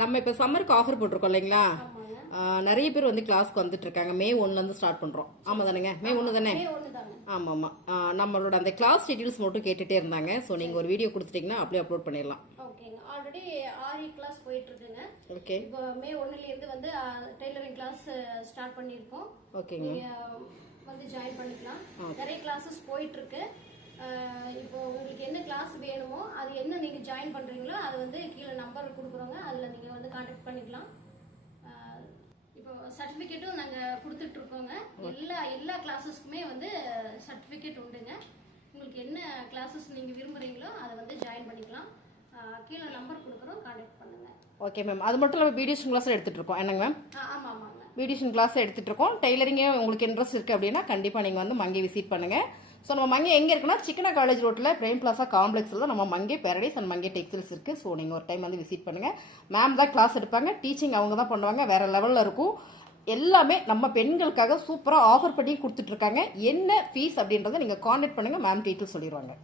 நம்ம இப்போ சம்மருக்கு ஆஃபர் போட்டிருக்கோம் இல்லைங்களா? ஆமாங்க. நிறைய பேர் வந்து கிளாஸ்க்கு வந்துட்டு இருக்காங்க. மே 1லேருந்து ஸ்டார்ட் பண்ணுறோம். ஆமாம் தானேங்க? மே 1 தானே? மே 1 தாங்க. ஆமாம் ஆமாம். நம்மளோட அந்த கிளாஸ் டீட்டெயில்ஸ் மட்டும் கேட்டுகிட்டே இருந்தாங்க. ஸோ நீங்கள் ஒரு வீடியோ கொடுத்துட்டிங்கன்னா அப்படியே அப்லோட் பண்ணிடலாம். ஓகேங்க. ஆல்ரெடி ஆரி கிளாஸ் போயிட்டு இருக்குங்க. ஓகே. இப்போ மே 1லேருந்து வந்து டெய்லரிங் கிளாஸ் ஸ்டார்ட் பண்ணியிருக்கோம். ஓகேங்க. வந்து ஜாயின் பண்ணிக்கலாம். நிறைய கிளாஸஸ் போயிட்டு இருக்கு. இப்போ உங்களுக்கு என்ன கிளாஸ் வேணுமோ அது என்ன நீங்கள் ஜாயின் பண்ணுறீங்களோ அது வந்து கீழே நம்பர் கொடுக்குறோங்க. அதில் நீங்கள் வந்து கான்டாக்ட் பண்ணிக்கலாம். இப்போ சர்டிஃபிகேட்டும் நாங்கள் கொடுத்துட்ருக்கோங்க. எல்லா கிளாஸஸ்க்குமே வந்து சர்டிஃபிகேட் உண்டுங்க. உங்களுக்கு என்ன கிளாஸஸ் நீங்கள் விரும்புகிறீங்களோ அதை வந்து ஜாயின் பண்ணிக்கலாம். கீழே நம்பர் கொடுக்குறோம், கான்டாக்ட் பண்ணுங்கள். Okay ma'am. அது மட்டும் இல்லாமல் பியூட்டிஷியன் கிளாஸ் எடுத்துகிட்டு இருக்கோம். என்னங்க மேம்? ஆமாம் ஆமாங்க. பியூட்டிஷியன் கிளாஸ் எடுத்துகிட்டு இருக்கோம். டெய்லரிங்கே உங்களுக்கு இன்ட்ரெஸ்ட் இருக்குது அப்படின்னா கண்டிப்பாக நீங்கள் வந்து மங்கை விசிட் பண்ணுங்கள். ஸோ நம்ம மங்கை எங்கே இருக்குன்னா சிக்கனா காலேஜ் ரோட்டில் பிரேம் பிளாசா காம்ப்ளெக்ஸில் தான் நம்ம மங்கை பேரடைஸ் அண்ட் மங்கை டெக்ஸ்டைல்ஸ் இருக்குது. ஸோ நீங்கள் ஒரு டைம் வந்து விசிட் பண்ணுங்கள். மேம் தான் கிளாஸ் எடுப்பாங்க. டீச்சிங் அவங்க தான் பண்ணுவாங்க. வேறு லெவலில் இருக்கும். எல்லாமே நம்ம பெண்களுக்காக சூப்பராக ஆஃபர் பண்ணி கொடுத்துட்ருக்காங்க. என்ன ஃபீஸ் அப்படின்றத நீங்கள் கான்டாக்ட் பண்ணுங்கள். மேம் டீட்டெயில் சொல்லிடுவாங்க.